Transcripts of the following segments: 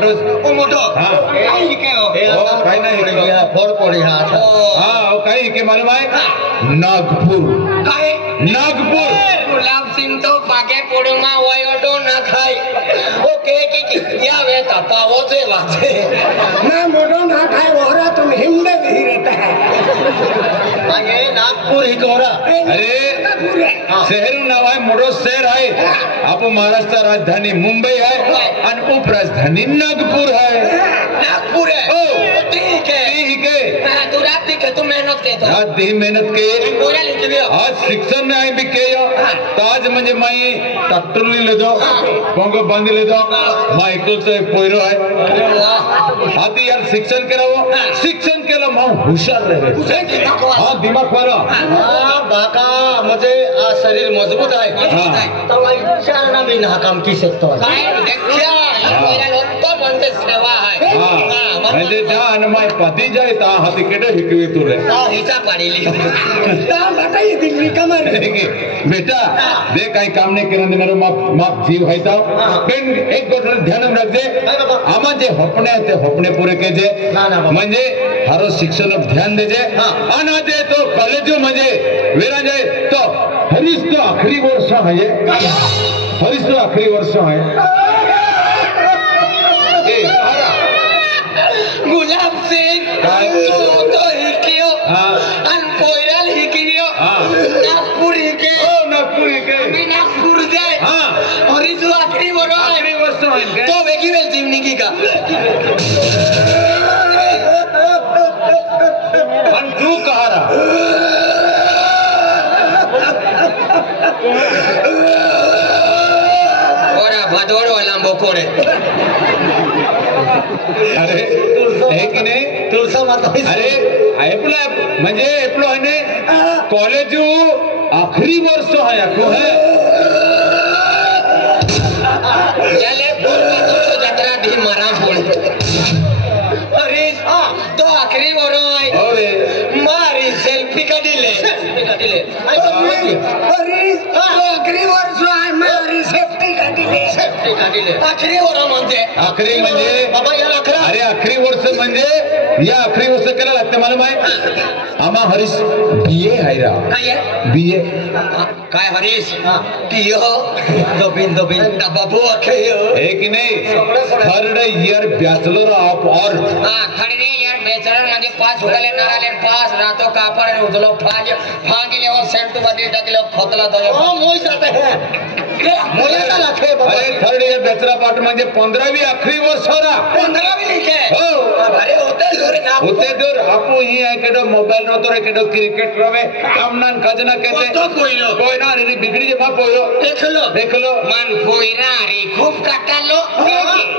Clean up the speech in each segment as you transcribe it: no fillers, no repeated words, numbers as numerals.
मोठो मोठो काय हिके हो काय नाही या फोड पडी हा काय हिके मालूम आहे नागपूर काय नागपूर गुलाब सिंह तो पाके पोडमा वयोडो ना खाय ओके की या वे तपावो से वाचे मैं मोडो ना खाए वोरा तुम हिमडे नहीं रहता है आगे नागपूर ही कोरा अरे शहर नाव आहे मोठो शहर आहे आपण महाराष्ट्र राजधानी मुंबई आहे आणि उपराजधानी नागपूर आहे नागपूर है ओ ठीक है तू रात दिखे तू मेहनत के तो रात दी मेहनत के बोला लिख लियो आज शिक्षण नाही बी के ताज म्हणजे माई ट्रॅक्टर लिहिलो पंग बांधी लिहिलो माई एकच पोयरो आहे आधी यार शिक्षण करावं शिक्षण केलं मग हुशार रहे हाँ दिमाग वाला बाका मुझे शरीर मजबूत है तो ना भी ना काम की सकता है देखिया मेरा लोग तो मन से सेवा है म्हणजे त्या आणि माई पती जाय ता हाती केडे हिकवी तुले हिचा पाडीली ता बताइए दिल्ली कमर बेटा दे काही काम नाही केलं देणार माप जीव है ता पण एक गोष्ट ध्यान रखजे आमा जे होपणे ते होपणे पुरे केजे म्हणजे हर शिक्षण ध्यान देजे आणि जे तो कॉलेज म्हणजे वेरा जाय तो हरीश तो आखरी वर्ष आहे हरीश तो आखरी वर्ष आहे गुलाब सिंह तो हिकियो अन पोयराल हिकियो नागपुर हिके नागपूर हिके मी नागपुर जाय हरी जो आखरी वर्ष आहे तो वेगी वेल जिमनी की का आणि तू कहारा ओरा भदोड वाला बोकोरे अरे हे की नाही तुळसा माता अरे ऐकलं म्हणजे ऐकलो आहे कॉलेज आखरी वर्ष आहे आखो है याले पूर्वी तुझो जत्रा धी मारा बोले अरे तो आखरी वरो आहे अरे मारी सेल्फी काढिले अरे तो आखरी वर्ष आहे मैं सेफ्टी काढिले आखरी वरो आखरी म्हणजे बाबा या अखरा अरे आखरी वर्ष म्हणजे या आखरी वर्ष केला लागते मला माहित आमा हरीश बीए आहे रा काय बीए काय हरीश पियो दोबिन बाबू अखे है कि नहीं third year bachelor of art third year bachelor म्हणजे 5 उगले नाराले 5 रातो कापड उजलो फांगिले वो सेंट बडी टाकले खोतला दयो मोय जाते है मोया लाखे अरे थर्ड ईयर बैचलर पार्ट म्हणजे 15वी आखरी वर्ष रा 15वी लिखे हो अरे होते दूर आपू ही है केडो मोबाइल नो तो केडो क्रिकेट रवे कामनान खजना कहते तो कोई ना रे बिगड़ी जे मा पोयो देख लो मन पोईरा रे खूब काटालो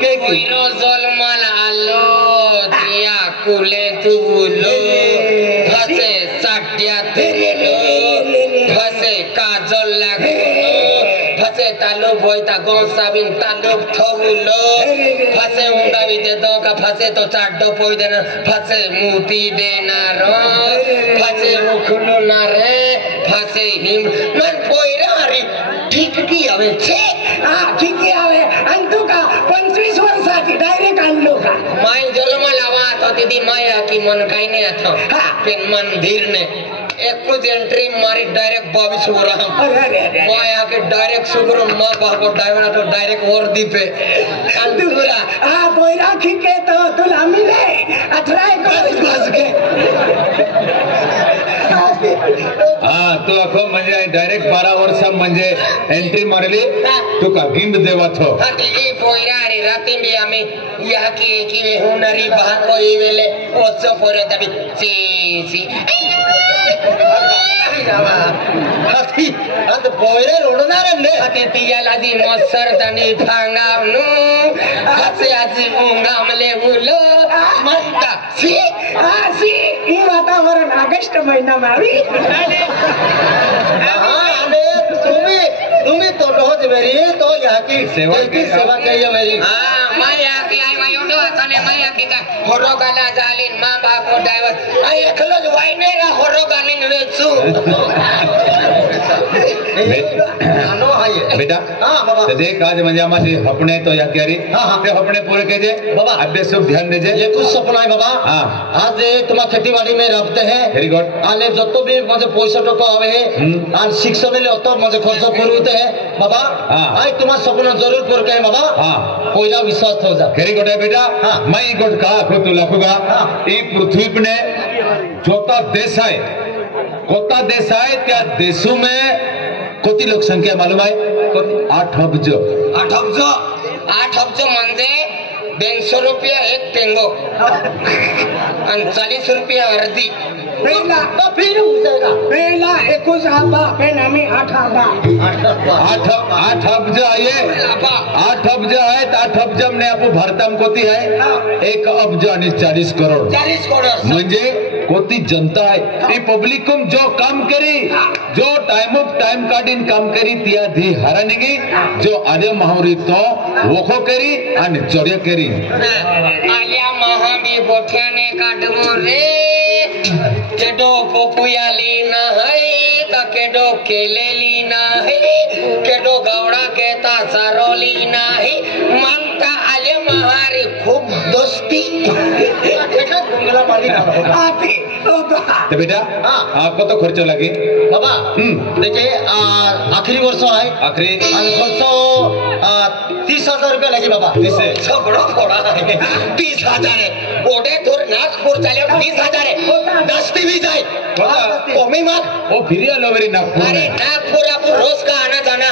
के पोईरो जलमाल आलो दिया कुले तुलो फसे साट्या तुलो फसे काजल लागो फसे तालु भोइता गौसाबिन तालु थौलो फसे उंडावी दे दो का फसे तो चाडो पोई देना फसे मूती देना रो फसे उखलो ना रे फसे हिम मन पोईरा रे ठीक की आवे छे ठीक आहे आणि तू का 25 वर्षाची डायरेक्ट आणलो का माई जन्म लावा तो दीदी माया की मन काही नाही आता पण मन धीर ने एक कुछ एंट्री मारी डायरेक्ट 22 हो रहा माया के डायरेक्ट शुक्र मां बाप ड्राइवर तो डायरेक्ट वर्दी पे अंतुरा पोयरा खिके तो तुला मिले अथराय को बस के तू अखो म्हणजे डायरेक्ट 12 वर्ष म्हणजे एंट्री मारली तू का गिंड देवा थो ती पोयरा रे राती भी आम्ही या की हुनरी बाको इवेले ओसो पोरे तबी सी हाती अंत पोयरे रोडणार रे हाती तियाला दी मसर तनी फांगावनु हाते आजी उंगामले हुलो म्हणता सी ही वातावरण ऑगस्ट महिना मावी तुम्ही तो रोज मेरी तो यहाँ की सेवा करिए मेरी मैं यहाँ की आई मैं उठो माने माया की का होरो गाला जालिन मां बाप को ड्राइवर आई एकलो वाइने रा होरो गालिन रे सु बेटा तो देख आज म्हणजे आम्हाला हपणे तो या करी ते हपणे पूरे के जे बाबा अभ्यास सब ध्यान दे जे ये कुछ सपना है बाबा आज तुम खेती बाड़ी में रहते हैं वेरी गुड आने जतो भी मुझे पैसा टका आवे है और शिक्षण ले तो मुझे खर्च करते हैं बाबा आज तुम्हारा सपना जरूर पूरा के बाबा कोई विश्वास हो जा वेरी गुड है बेटा मैं ई गुड का को तू लाखुगा ई पृथ्वी पे जोता देश है कोता देश है त्या देशों में कोटी लोक संख्या मालूम है 8 अब्ज म्हणजे 250 रुपया एक टेंगो आणि 40 रुपया अर्धी पहला तो फिर हो जाएगा पहला 21 आबा फिर हमें 8 आबा 8 अब्ज आए 8 अब्ज है तो 8 अब्ज में आप भारत में कोती है 1 अब्ज आणि 40 करोड़ म्हणजे कोती जनता है ये पब्लिक को जो काम करी जो टाइम ऑफ टाइम काढीन काम करी त्या धी हरानेगी जो आदे महावरी तो वोखो करी आणि चोर्य करी आल्या महाबी बोठ्याने काढमो रे केडो पोपुयाली ना है का केडो केलेली ना है केडो गवडा केता चारोली ना है मानता आले महारी खूप दोस्ती तो बेटा आपको तो खर्च लगे बाबा देखिए आखिरी वर्ष है आखिरी खर्च 30,000 रुपया लगे बाबा सगळं फोडा 30,000 आहे ओढे थोर नागपूर चाले 30,000 आहे दस्ती भी जाए कमी मत ओ फिर आलो मेरी नागपुर अरे नागपूर आपण रोज का आना जाना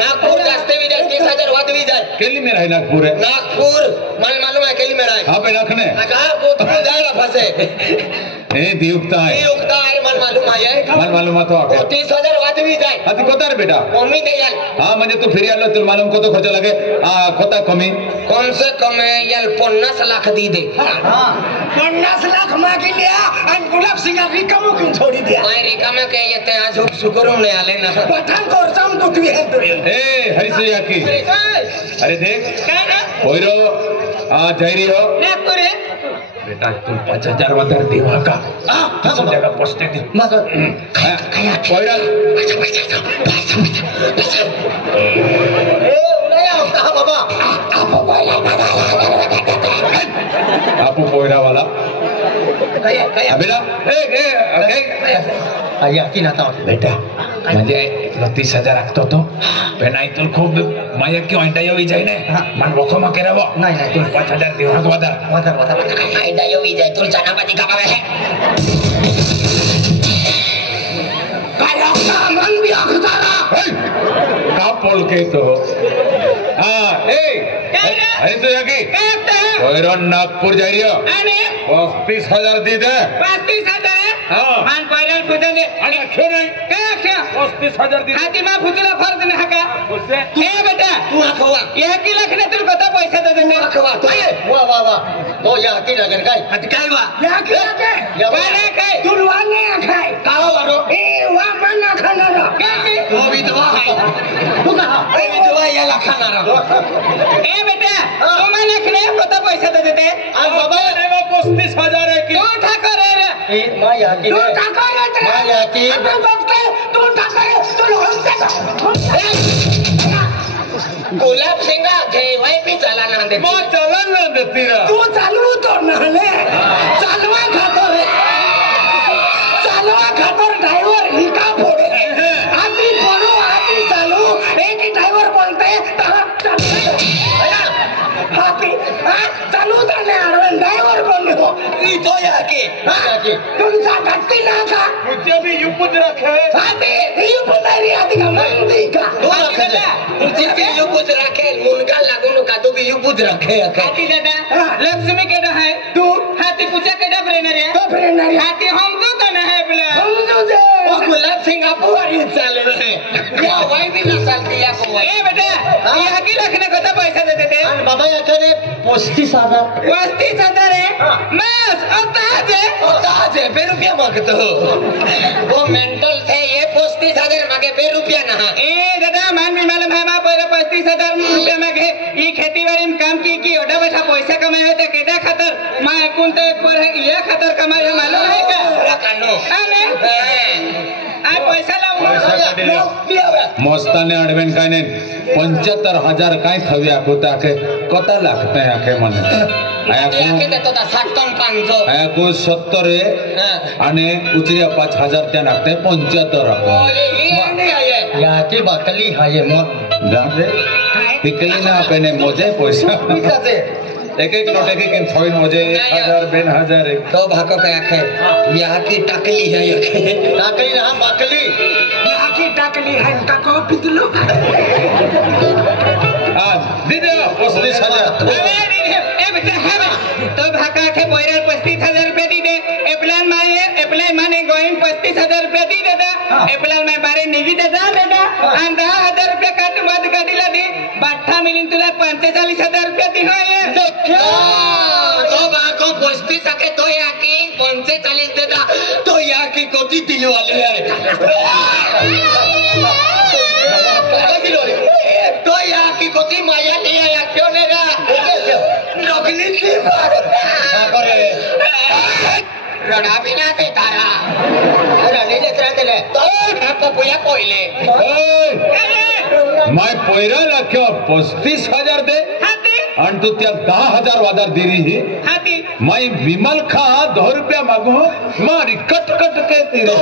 नागपूर जास्त भी जाए 30,000 वाद भी जाए केली में है नागपुर है नागपुर मन मालूम है केली में रहा हाँ पे रखने अच्छा वो तुम जाएगा फंसे दियुक्ता है मन मालूम है मन मालूम तो 30,000 वाद भी जाए अति कोता रे बेटा कमी दे यार हाँ म्हणजे तू फिर आलो तुला मालूम को तो खर्च लगे कोता कमी कौन से कमे यार 50 लाख दी दे 50 लाख मागे लिया आणि गुलाब सिंग रिकामो क्यों छोड़ी दिया मैं रिकामे के येते आज शुक्र ने आले ना पठाण को जाम तो तू है तो ए हरिसैया की अरे देख होइरो जैरी हो नागपूर है बेटा तुम 5,000 वादर देवा का तुम जगह पोस्टे दे मगर होइरा ए उन्हाळा होता बाबा आपू पोयरा वाला काय बेटा आया की नाता बेटा म्हणजे 30,000 लागतो तो पण नाही तुला खूप माया की वाईट येवी जाय ना मन वखो मा केरावो नाही तुला 5,000 देऊ नको वादा काय डायो विजय तुला जानापाती का बाबा है काय मन भी अखतारा का पोल के तो हां अरे तो याकी होइरो नागपुर जाई रियो आणि 35,000 दे दे 35,000 हां मान पहिल्यान फुटे दे आणि खेळ नाही काय अक्षय 35,000 दे हाती मा फुटला फरक नाही हका उससे हे बेटा तू आखवा या की लखने तुला कथा पैसा दे दे आखवा तू वा वा वा तो या की लगन काय हाती काय वा या की या काय तू वाने आखाय का वारो ए वा मन खाणार काय तो विधवा आहे तू कहा ए विधवा याला खाणार ए बेटा तो मा लखने कथा पैसा दे दे आज बाबा ने 35,000 है की तू ठाकर रे ए माया की तू ठाकर रे माया की तू बघते तू ठाकर तू लोणचं गुलाब सिंगा घेवाय भी चला ना दे मग चलन ना देती रा तू चालू तो नाले चालवा खातर ड्रायव्हर ही का फोडे आधी फोडू आधी चालू एक ड्रायव्हर बोलते हाथी चालू तर नाही ड्रायव्हर बोलले हो तो या की तुमचा घट्टी ना का मुझे भी युपुज रखे हाथी ही पुनारी आधी का मंदी का तुझी भी युपुज रखे मुनगा लागून का तू भी युपुज रखे हाथी दादा लक्ष्मी केडा है तू हाथी पूजा केडा फ्रेंड रे तो फ्रेंड हाथी हम तो ना है बोले हम जो जे गुलाब सिंगापुर ये चल रहे या वही भी नसल दिया को ए बेटा यहाँ की रखने को तो पैसा दे देते बाबा या करे 35,000 है बस ताज है फिर रुपया मांगते हो वो मेंटल थे ये 35,000 मांगे फिर रुपया ना ए दादा मान भी मालूम है मां पहले 35,000 रुपया मांगे ये खेती बाड़ी में काम की ओडा बैठा पैसा कमाए होते केदा खातर मां अकाउंट पर है ये खातर कमाए मालूम है का कानो अरे आ पैसा लाव मस्ताने अडवेन काय ने 75,000 काय थवी आकोता के कता लागते हैं आखे मन आया को 70 आणि उचरिया 5,000 त्या लागते 75 या की बकली हाये मन जाते पिकली ना अपने मोजे पैसा एक नोट एक थोड़ी मोजे 1,000 2,000 तो भाको क्या खे यहाँ की टाकली है ये टाकली ना बकली यहाँ की टाकली है इनका को पितलो दे दे 35,000 ए बेटा है तो भाका के पैरा 35,000 रुपए दी दे एप्लान माने गोइन 35,000 रुपए दी देता एप्लान में बारे निगी देता बेटा हम 10,000 रुपए काट मत काटीला दी बाठा मिलिन तुला 45,000 रुपए दी हो ये तो भाको पोस्ती सके तो यहाँ की 45 देता तो यहाँ की कोटी दिल वाली है तो यहाँ की कोटी माया नहीं है क्यों नहीं रहा नौकरी की रड़ा भी ना दे तारा रड़ी ले तरह दे तो आपको पुया कोयले मैं पैरा रख्यो 35,000 दे आणि तू त्या 10,000 वादार दिली ही मैं विमल खा 2 रुपया मागू मारी कट कट के तेरे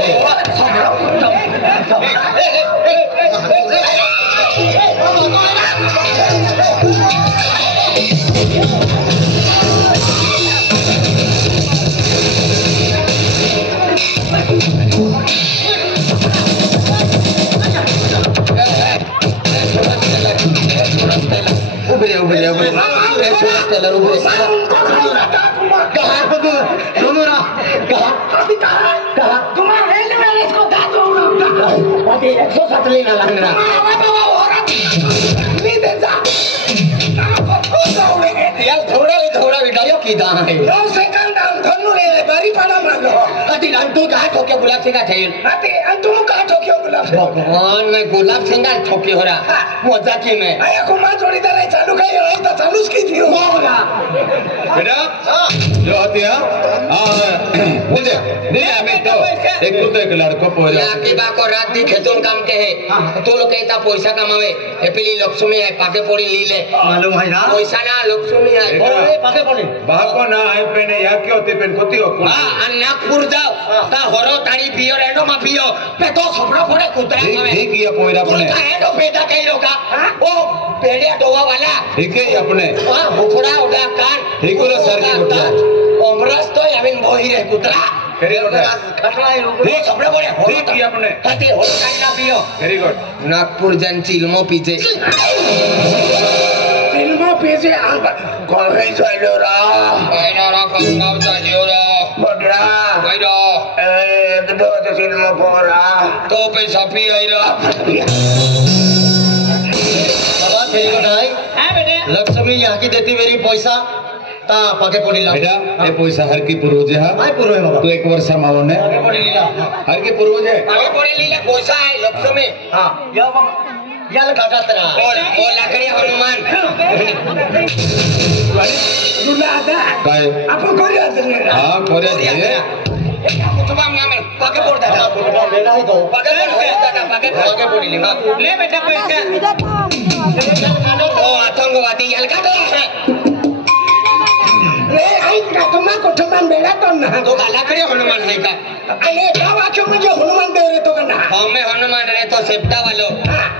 उबरे छोड़ चला उबरे कहां पे दोनों ना कहां तुम्हारे हेल में इसको दांत होगा अभी 107 लेना लगना नहीं देता यार थोड़ा वीडियो की दां है यो सेकंड दां धन्नु रे बरी पाना मांगो अति अंतु का ठोके गुलाब सिंह का ठेल अति अंतु का ठोके गुलाब भगवान मैं गुलाब सिंह का ठोके हो रहा मजा की में आया को मां जोड़ी दे चालू कई रही तो चालू की थी होगा बेटा जो हतिया मुझे नहीं हमें तो एक लड़को पोया या की बा को रात दी खेतों काम के है तो लोग कहता पैसा कमावे ए पीली लक्ष्मी है पाके पड़ी लीले मालूम है ना पैसा ना लक्ष्मी है ओए पाके पड़ी बाको ना है पेने या क्यों ते पेन कोती हो हां अन्नापुर जाओ ता हरो तारी पियो रेडो मा पियो पे तो सपड़ा पड़े कुतरा में ठीक है पोयरा अपने है तो पेटा कई लोग ओ पेड़िया डोवा वाला ठीक है अपने हां बुखड़ा उड़ा कान ठीक है सर की बुखड़ा ओमरस तो याबिन बोही रे कुतरा वेरी गुड खटरा है ठीक सपड़ा पड़े ठीक है अपने हाथे हो काई ना पियो वेरी गुड नागपुर जन चिलमो पीछे चिलमो पीछे कौन है चलो रा कोइना रा कंगाव चलो रा बडरा कोइरा ए दो तो चिलमो पोरा तो पैसा पी आई रा बाबा तेरी को नहीं हां बेटे लक्ष्मी यहाँ की देती मेरी पैसा ता पाके पड़ी ला बेटा ये पैसा हर की पूर्वज है हाय पूर्व है बाबा तो 1 वर्ष मावन है पाके पड़ी लीला हर की पूर्वज है आगे पड़े लीला पैसा है लक्ष्मी हां या बाबा या लगा तेरा ओ लकड़ी हनुमान दुलादा काय आपको कोरिया दे हां कोरिया दे कुतबा में पाके पड़ता था फुटबॉल लेना है तो पाके पड़ता था पाके पड़ी लीला ले बेटा पैसा ओ आतंकवादी हल्का तो रे आई का तुम्हा को ठमान बेड़ा तो ना तो काला करे हनुमान है का अरे दावा क्यों मुझे हनुमान दे रे तो ना हमें हनुमान रे तो सेप्टा वालो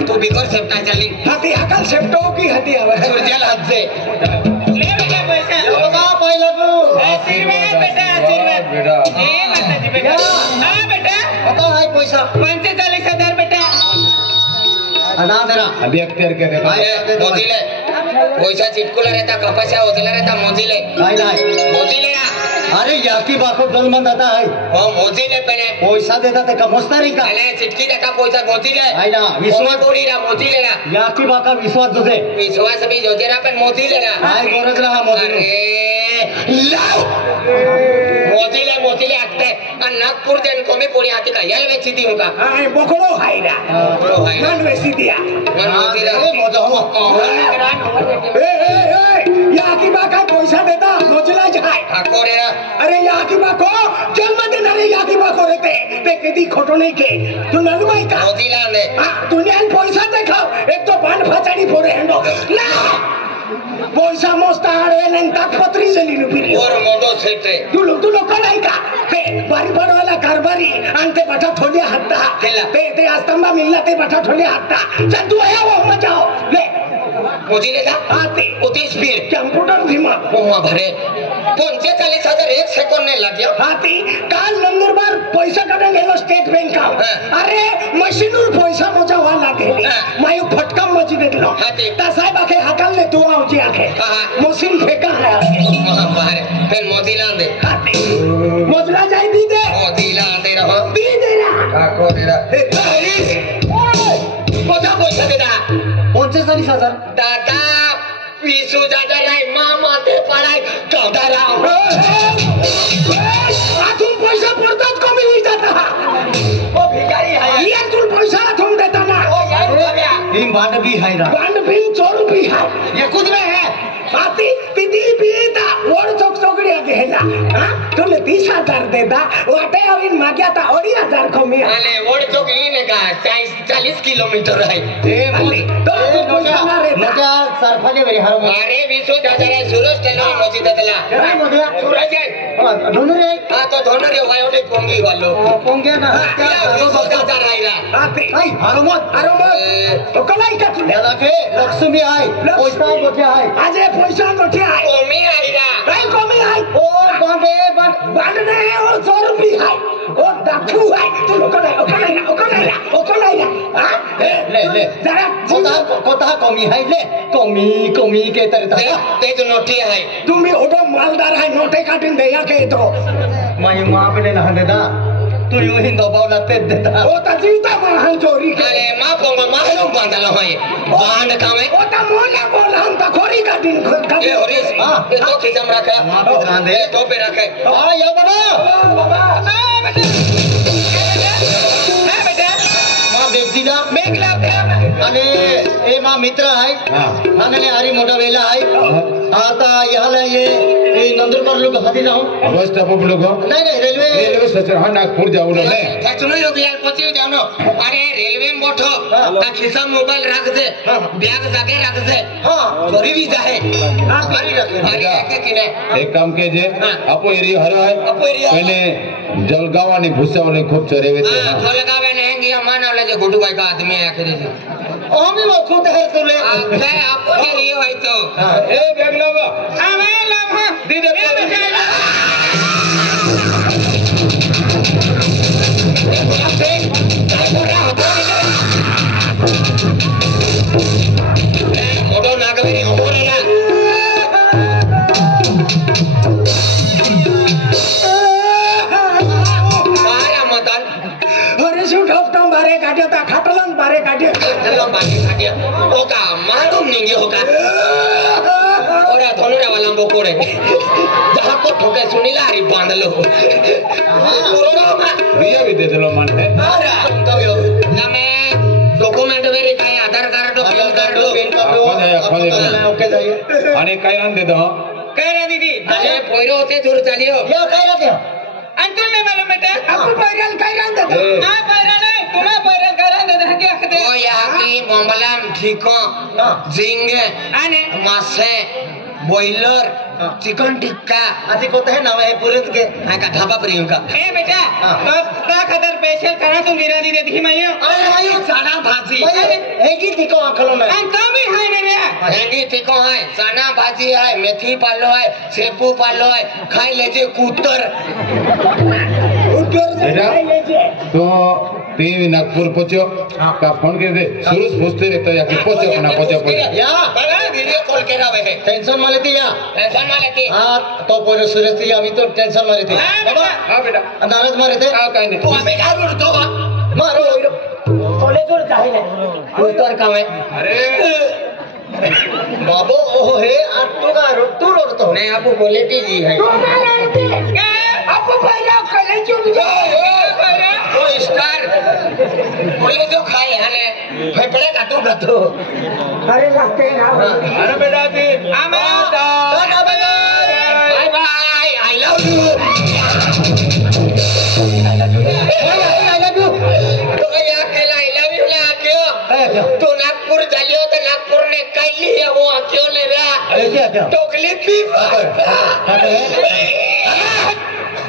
तू बिगर सेप्टा चली हाथी अकल सेप्टो की हाथी आवे सुरजल हाथ से ले बेटा पैसा बाबा पहले तो आशीर्वाद बेटा आशीर्वाद बेटा ए माता जी बेटा हां बेटा बाबा है पैसा 45,000 बेटा अदा तेरा अभी अख्तियार के दे दो दिले पैसा चिपकुला रहता कपासा होतला रहता मोजीले नाही मोजीले अरे याकी बाको जन्म दाता आहे हो मोजीले पहले पैसा देता ते का मस्तारी का पहले चिटकी का पैसा मोजीले आहे ना विश्वास कोडी रा मोजीले ना याकी बाका विश्वास तुझे विश्वास भी जोजेरा पण मोजीले ना काय गरज रहा मोदी अरे लाव मोजीले मोजीले आते आणि नागपूर देन कोमी पोरी आती का याला वेची दी होगा हाय बोकडो हायरा मन वेसी दिया अरे मजा हो या की बा काय पैसा देता मोजला जाय ठाकोरेरा अरे या की बा को जन्म देणारे या की बा को रहते ते कधी खोटो नाही के तू नलू माई का मोजीला ने तूने पैसा देखाव एक तो पान फाचाडी फोडे हंडो ना पैसा मस्त आडवे नाही ताकपत्री झाली नुपिरी और मोदो सेटे तू लोक नाही का ते बारी पडवाला कारभारी आणि ते बटा ठोले हाता ते आस्तंबा मिलला ते बटा ठोले हाता चल तू आया वो मचाओ ले मोजीले का आते उती स्पीड कॅम्प्युटर धीमा ओमा भरे 45,000 एक सेकंड ने लाग्यो हाती काल नंदुरबार पैसा काढून गेलो स्टेट बँक अरे मशीनवर पैसा मोजावा लागेल माय फटका मजी देतलो ता साहेब आखे हकल ने तू आवची आखे मशीन फेका है बाहर फिर मोजीला दे मोजला जाय दी दे मोजीला दे रहो दी दे ना काको दे मोजा पैसा दे दा 45,000 दादा 20,000 नाही मामा ते पडाय कवदारा आतून पैसा पडतात कमी होई जाता ओ भिकारी आहे या तू पैसा आतून देताना ओ यार बाब्या ही बांड भी है ना बांड बिन चोर भी है ये खुद में है आती तिदी बीता और चौक चौकड़ी आगे है ना हां तुले 30,000 देता वाटे अविन माग्याता 2,500 कमी आले ओड चौक येने का 40 किलोमीटर आहे तो पैसा ना रे मोठ्या सरफाले बरी हर अरे 20,000 सुरज टेनो मोची देतला काय मोठ्या सूरज आहे धनुरे हा तो धोनरे वायोडे पोंगी वालो पोंगे ना 20,000 राहिला आती आई हरमत तो कलाई का तुले याला के लक्ष्मी आहे पैसा मोठे आहे आज पैसा मोठे आहे कोमी आईला काय कमी आहे ओ बांडे बांड नाही और चोर भी है और डाकू है तू लोक नाही हां ले जरा कोता कमी आहे ले कमी के तरी ते तो नोटी आहे तुम्ही ओडो मालदार आहे नोटे काटून द्या के तो माई माँ पे ना देदा तू यूं ही दबाव लाते देता ओ ता जीवता महान चोरी के अरे मा पोंगो मालूम बांधला होय बांध कामे ओ ता मोला बोल हम ता खोरी का दिन का ये हरीश ये तो खिजम रखा रांधे तो पे रखे आ या बाबा बाबा बेटा माँ व्यक्ति ना मेघला आणि ए माँ मित्र आहे आणि आरी मोठा वेला आहे आता याला ये नंदुरबार लोक हाती ना हो बस स्टॉप लोग नाही रेल्वे स्टेशन हा नागपूर जाऊ लागले त्याचुनो लोग यार पची जानो अरे रेल्वे मोठो ता खिसा मोबाईल राख दे बॅग जागे राख दे चोरी भी जाहे अरे किने एक काम के जे अपो एरिया हरो है पहले जलगांव आणि भुसावले खूप चरे वेते जलगावे ने हेंगी मानवले जे गुडू बाई का आदमी आखिरी से आम्ही मग खुद है तुले आपले आपण ये होय तो ए बेगलावा आवे लाभ दे दे ओडो नागवे ओरेला मारा मतन अरे शू ठोकतो बारे काट्या खाटलन बारे काट्या चलो बाकी खाटिया ओका मालूम नहीं होगा ओरा धनुरा वाला बोकोड़े जहां को ठोके सुनीला हरी बांध लो बिया भी दे दलो मन है अरे तो यो नमे डॉक्यूमेंट वेरीफाई आधार कार्ड पैन कार्ड ओके जाइए आणि काय रान दे दो काय रे दीदी अरे पोइरो होते दूर चलियो या काय राहते अंतुल ने मालूम बेटा आपण पैराल काय रान देतो हां पैरा नहीं तुम्हें पैरा करा दे दे के ओ यहाँ की बॉम्बलाम ठीको झिंगे आणि मासे बॉयलर चिकन टिक्का आधी कोणतं हे नाव आहे पुरेत के हा का ढाबा प्रियंका ए बेटा तो ता खतर स्पेशल खाना तू गिरा दी देती मायो अरे भाई चना भाजी हे की तिको आखलो नाही आणि तो भी हाय रे हेंगी तिको है चना भाजी है मेथी पालो है सेपू पालो है खाई लेजे कूतर उतर बेटा जाय लेजे तो तीन नागपुर पहुंचो का फोन कर दे सुरुज पूछते रहते या कि पहुंचो ना पहुंचो या वीडियो कॉल केला वे टेंशन माले थी या टेंशन माले थी हां तो पोरे सुरेश थी अभी तो टेंशन मारे थे हां बेटा अंदाज मारे थे काय नाही तू आम्ही काय बोलतो बा मारो कॉलेज वर काय नाही तू तर काम आहे अरे बाबू ओहो हे आज तू का तू रोडतो नहीं आपको क्वालिटी जी है आपको पहिला कॉलेज वो स्टार बोले जो खाए हले फेफड़े काटू काटू अरे लागते ना अरे बेटा ती bye bye I love you तो या केला आई लव यू ला क्यों तू नागपुर झाली हो तर नागपुर ने काय लिया वो क्यों ले रहा टोकली पी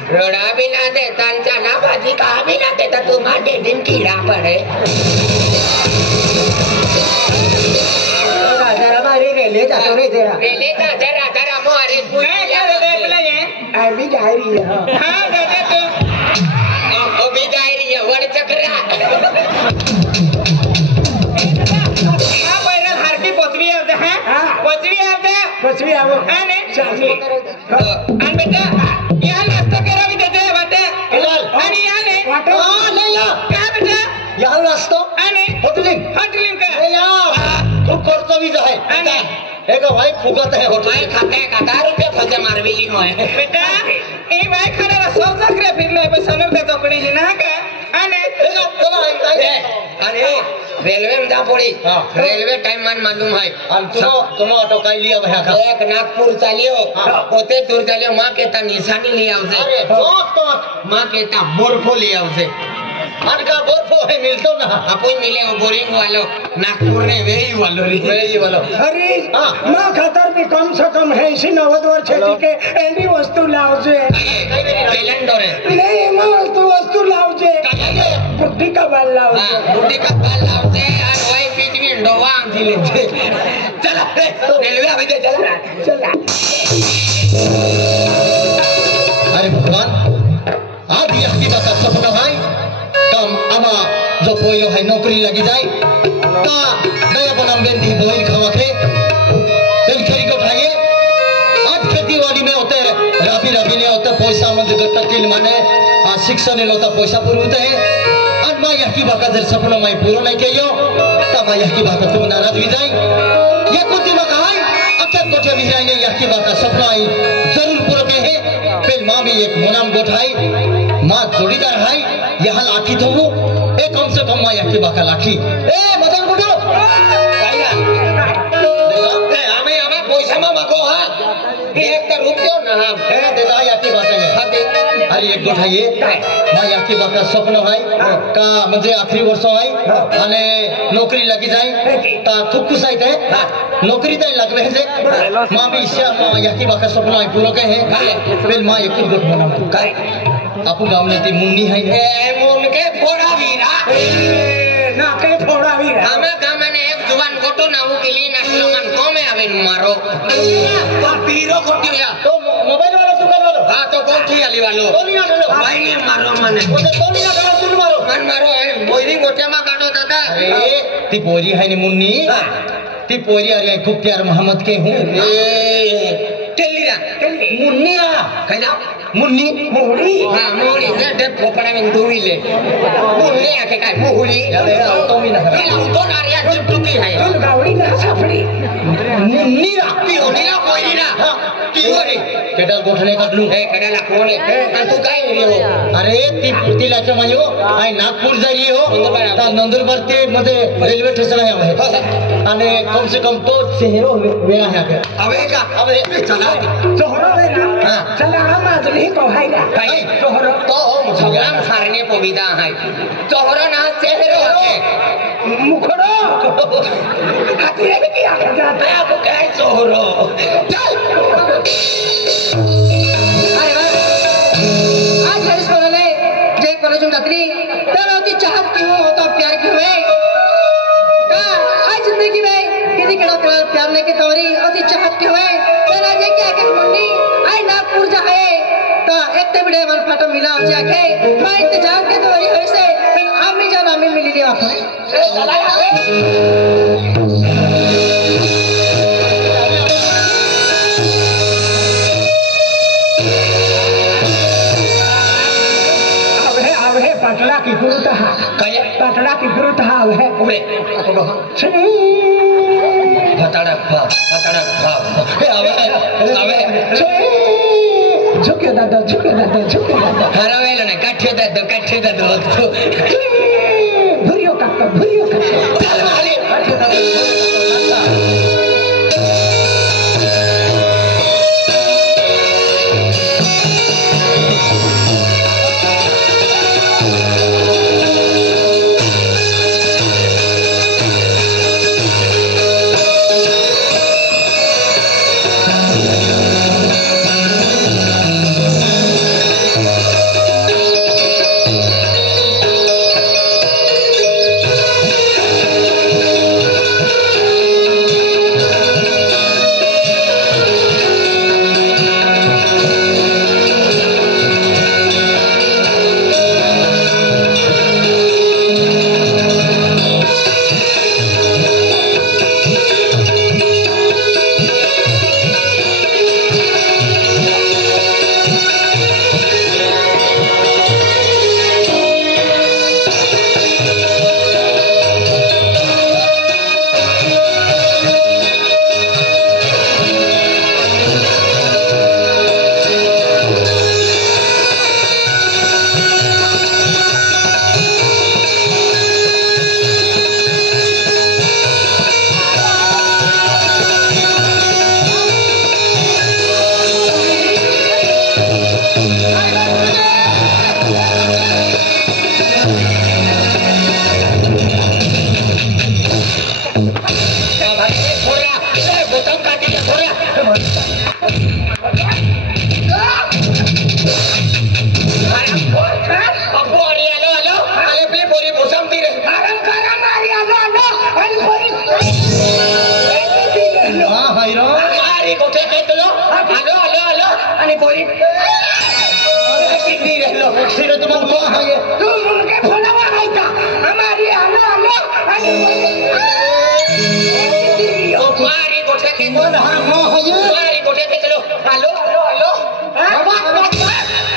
रोड़ा भी ना देता चना भाजी का भी ना देता तुम्हारे दिन कीड़ा पड़े जरा मारी रेले जातो रे तेरा रेले का जरा मोरे अभी जा रही है अभी जा रही है वर चक्रा कुछ भी आओ चांदी अन बेटा यहाँ नाश्ता करा भी देते हैं बातें अरे यहाँ नहीं हां ले ला क्या बेटा यहाँ नाश्ता अने होटलिंग का ए यार तू खर्च भी जाए अने एक भाई फुगत है होटल भाई खाते हैं 1000 रुपये फजे मारवी ही होए बेटा ए भाई खाना रा सब सकरे फिर ले पे सनर पे तोकड़ी ही ना का अने अरे रेलवे में जा पड़ी रेलवे टाइम मान मालूम है तुम ऑटो का लिया भैया का एक नागपुर चालियो ओते दूर चालियो मां केता निशानी लिया उसे अरे तो मां केता बोरफो लिया उसे मन का बोरफो है मिलतो ना अपुई मिले वो बोरिंग वालो नागपुर ने वेही वालो रे वेही वालो अरे माँ खातर भी कम से कम 80-90 वर्ष के एंडी वस्तु लावजे कैलेंडर है नहीं माँ वस्तु लावजे बुद्धि का बाल लावजे बुद्धि का बाल लावजे और वही बीच में डोवा आंधी लेते चला रेलवे अभी दे चला अरे भगवान आज यह की बात सपना भाई कम अमा जो पोइलो है नौकरी लगी जाए ता नया बनाम बेंदी बोइल खावा के तेल खरी को खाइए आज खेती वाली में होते राबी ने होते पैसा मंद गट्टा किल माने आज शिक्षा ने लोता पैसा पूरी होते हैं आज मां यह की बात जर सपना माई पूरा नहीं कियो ता मां यह की बात तुम नाराज भी जाए ये कुछ दिमाग है अके कोठे भी जाए ने यह की बात सपना आई जरूर पूरा के है पेल मां भी एक मोनाम गोठाई मां जोड़ीदार है यह लाठी तो ए कम से कम मां यह की बात लाठी ए मदन गुडो काया देखो ए हमें पैसा में मगो हां एक तो रुपयो ना हम ए देदा यह की बात है अरे एक गोठाइए मां यह की बात स्वप्न है का म्हणजे आखरी वर्ष है आणि नौकरी लगी जाए ता खूप खुश आहे नौकरी तय लगवे है मां भी इच्छा मां यह की बात स्वप्न है पूरा के है पेल मां एक गोठ बना काय आपू गाव ने ती मुन्नी है ए मुन के फोड़ा वीरा ना के थोड़ा भी हमें गांव में एक जुबान गोटो नाऊ के लिए नाचलो मन को में आवे मारो तो पीरो गोटियो या तो मोबाइल वाला दुकान वाला हां तो गोठी आली वालो गोली ना चलो भाई ने मारो मने ओते गोली ना चलो तुम मारो मन मारो है बोइरिंग गोटे मा काटो दादा अरे ती पोरी है ने मुन्नी ती पोरी अरे खूब प्यार मोहम्मद के हूं ए टेलीरा मुन्नी आ कहना मुन्नी मोड़ी हां मोड़ी ने डे पोपड़ा में दूरी ले मुन्नी आके काय मुहुरी तो भी ना केला तो नारिया चिपटुकी है तुम गावड़ी ना साफड़ी मुन्नी रा पियोनी ना कोई ना पियोनी केडा गोठने काढलू ए कडाला कोण आहे तू काय रे हो अरे ती तिलाच्या मायो आई नागपूर जाई हो ता नंदुरबार ते मध्ये रेल्वे स्टेशन आहे आणि कम से कम तो शहरो वेळा है अबे का अबे चला जोहरो रे ना चला हम आज नहीं कहाईगा काय जोहरो तो सगळ्यां सारणे पविता आहे चोहरो ना चेहरो आहे मुखड़ो हाथी रे क्या कर जाता है आपको काय चोहरो चल अरे वाह आज हरीश बोलले जे कॉलेज में जाती तर होती चाहत क्यों होता प्यार क्यों है का आज जिंदगी में किसी केड़ा प्यार लेके तोरी होती चाहत क्यों है तेरा ये क्या के मुन्नी आई नागपुर जाए तो एक ते बड़े मन फाटो मिला जाके मैं इंतजार के तोरी होई से आमी जान मिली नहीं आंखों में पटड़ा की गुरु तहा पटड़ा की गुरु तहा है उरे फटाड़ा भाव अबे झुके दादा हरवेलो ने काठे दादा तो भुरियो काका अरे काठे दादा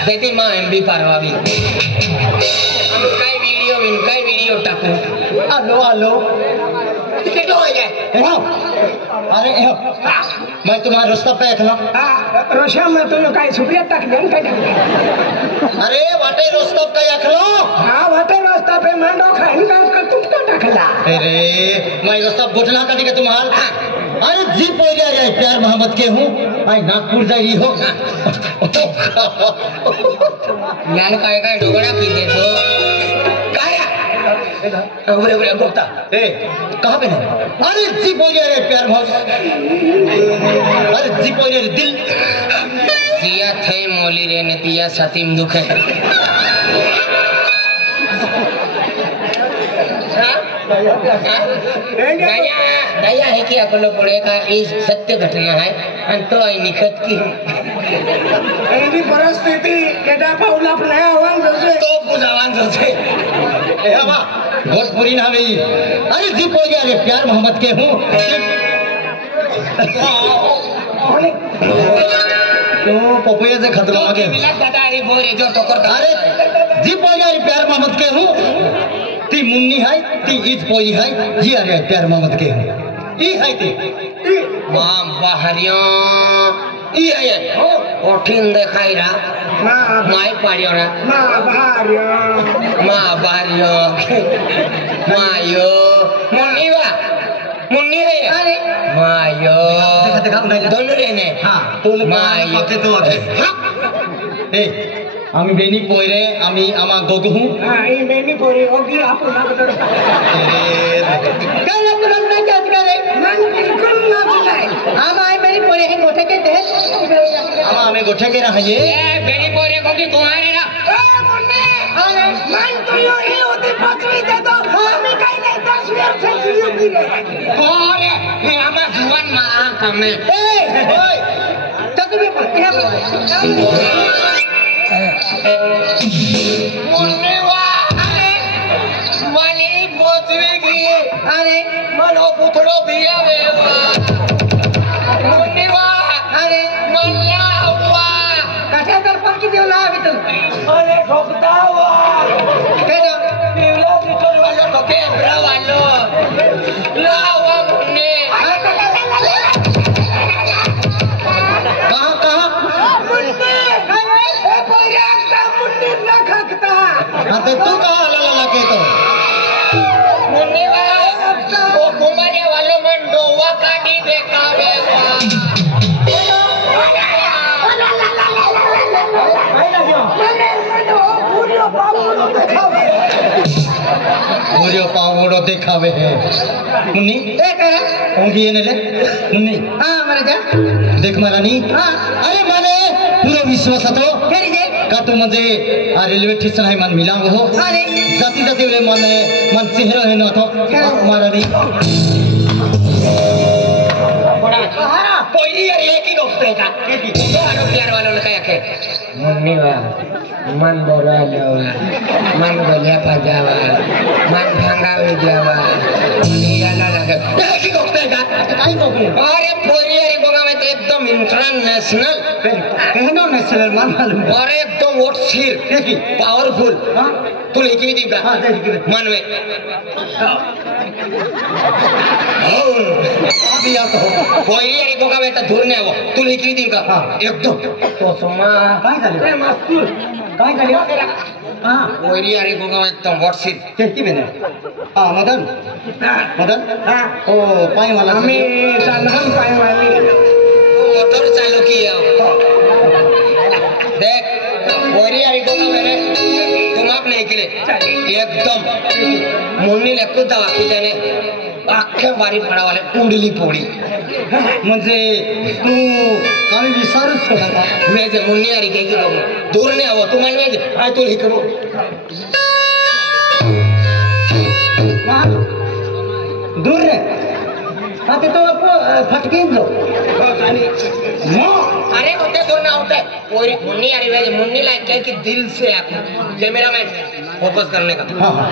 देखी माँ एमबी पारवावी हम कई वीडियो टाकू हेलो कितना हो जाए अरे मैं तुम्हारा रास्ता पे खला रोशा में तो यो काय सुप्रिया तक नहीं काय अरे वाटे रास्ता पे खलो हां वाटे रास्ता पे मांडो खाइन का तुमका टकला अरे मैं रास्ता बोझला का दिखे तुम्हार अरे जी पोरिया रे प्यार मोहब्बत के हूं आई नागपुर जाई हो ज्ञान काय डोगड़ा की दे तो काया उबरे गोता ए कहां पे है अरे जी पोरिया रे प्यार मोहब्बत अरे जी पोरिया रे दिल दिया थे मोली रे ने दिया सतीम दुख है दया है कि अकलो पुणे का ये सत्य घटना है अंतो आई निखत की एनी परिस्थिती केटा पाऊला आपल्या आवाज जसे तो बुझावान जसे ए बाबा भोजपुरी ना भाई अरे जी पोरिया रे प्यार मोहब्बत के हूं तो पपैया से खतरा लगे मिला बता रे बोरे जो तो कर अरे जी पोरिया रे प्यार मोहब्बत के हूं ती मुन्नी है ती ईद पोई है जी अरे प्यार मोहब्बत के हूं ई है ती मां बाहरिया ई है ओठिन देखाई रा माई पाड़ियो ना मां बाहरिया मायो मुन्नी है अरे मायो दोनों रहने हां तुम मायो तो ए আমি বেনি পয়রে আমি আমা গগহু এই বেনি পরে ওগি আপু না বড় कल अपन ना क्या करे मन बिल्कुल ना बुलाए हम आए मेरी पोरे के गोठे के दे আমা আমি গোঠে কে রাখে ए बेनी बोरे को कि तुम्हारे ना ए मुन्ने अरे मन तो यो ही होती पकड़ी दे दो हम कहीं नहीं 10 मिनट से जियो की रे बोरे ये हमारा जुआन मां कमे ए ओए तो तुम्हें मुन्ने वा अरे वाली पुतळो बिया वेवा मुन्नीवा अरे मल्ला हवा कशा तर पण किती वेळा हवी तू अरे ठोकतावा काय तो पिवला तिथं वालो टोके ब्रा वालो लावा मुन्नी आता तू का आला लागे तो मुन्नीवा ओ कुमारे वालो मन डोवा काढी देखावे पूरे पावड़ो देखावे है मुन्नी ए काय होंगी ये ले मुन्नी हां मरे जा देख महारानी हां अरे माने पूरा विश्वास तो फेरी जे का तू म्हणजे रेल्वे स्टेशन आहे मन मिलाव हो अरे जाती जाती वेळे मन चेहरा है ना तो महारानी पहिली यार एक ही गोष्ट आहे का तो प्यार वालों ने काय आहे मुन्नीवा मन बोलालो मन बोलिया पाजावा मन भांगावे द्यावा याला लागत एक ही गोष्ट आहे का काय बघू अरे पोरी अरे बघावे ते एकदम इंटरनॅशनल कहनो नेशनल मान मालूम अरे एकदम वोटशीर पावरफुल हां तू लेकी दी का हां दे मानवे दिया तो पोरी अरे बघावे तर दूर नाही हो तू लेकी दी का एकदम तो सोमा काय झाले मस्तूर काय झाले हां पोरी अरे बघावे एकदम वोटशीर किती बेने हां मदन हां ओ पाय मला आम्ही साधारण पायवाली मोटर चालू किया देख पोरी अरे बघावे रे तुम आप नाही केले एकदम मुन्नी लेकू दवा की त्याने अख्ख्या बारी पडावाले उडली पोळी म्हणजे तू काही विचारूच सोडा का वेजे मुन्नी अरे काही की दूर नाही हवं तुम्हाला वेजे हाय तू लिखो दूर रे आता तो फटकेन जो अरे होते दूर ना होते पोरी मुन्नी अरे वेजे मुन्नी लाइक क्या कि दिल से आप कैमरा मैन फोकस करने का हां हां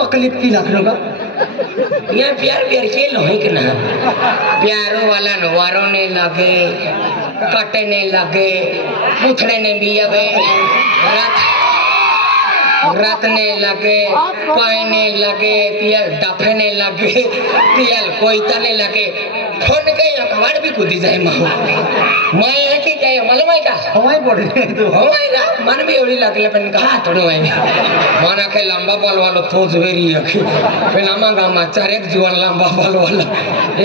तकलीफ की लखनऊ का ये प्यार प्यार के लोहे के ना प्यारो वाला नवारो ने लगे कटे ने लगे पूछने ने भी अबे रतने लगे पाने लगे तियल डफने लगे तियल कोईतने लगे फोन के अखबार भी कूदी जाए माँ मैं है कि जाए मालूम है क्या हवाई पड़े तो हवाई ना मन भी उड़ी लगले पन कहा थोड़ो है माना के लंबा बाल वालो थोज वेरी अखी फिर नामा गामा चार एक जीवन लंबा बाल वाला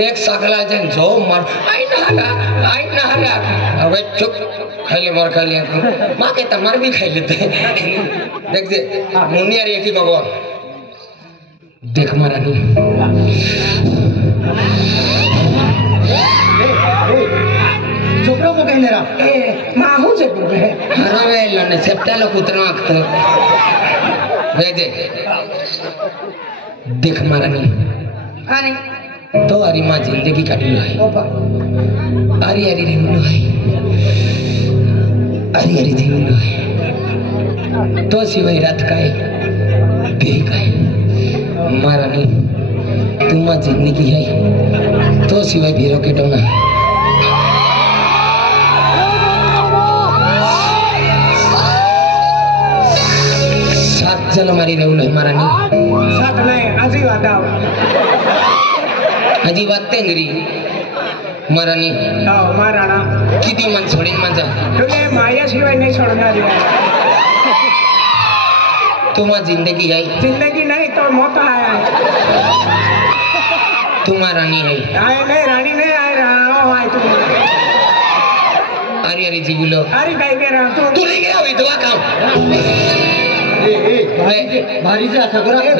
एक सकला जन जो मर आई ना अबे चुप खाली मर खाली माँ के तो मर भी खाई लेते देख दे मुन्नी अरे की भगवान देख मारा छोकरों को कहने रहा माहू से बोल रहे हरा वे लने सेप्टा लो कुतरा आखते वे देख मारा अरे तो अरे माँ जिंदगी काटी लो है अरे अरे रे मुन्नो है अरे अरे थे मुन्नो है तो सिवाय रात का है बे का है मारा नहीं तुम माँ जिंदगी है तो सिवाय भीरो के डोना सात जन हमारी रहू नहीं मारा नहीं साथ नहीं आजी बताओ हजी बात तेंगरी मरानी हो महाराणा किती मन सोडीन माझा तुले माझ्याशिवाय नाही सोडणार तुम्हा जिंदगी आहे जिंदगी नाही तो मोठा आहे तुम्हा राणी आहे नाही राणी नाही आहे राणा आहे तू अरे अरे जी बोलो अरे काय करा तू तुला गया विधवा काम भारी जे असा करा ए,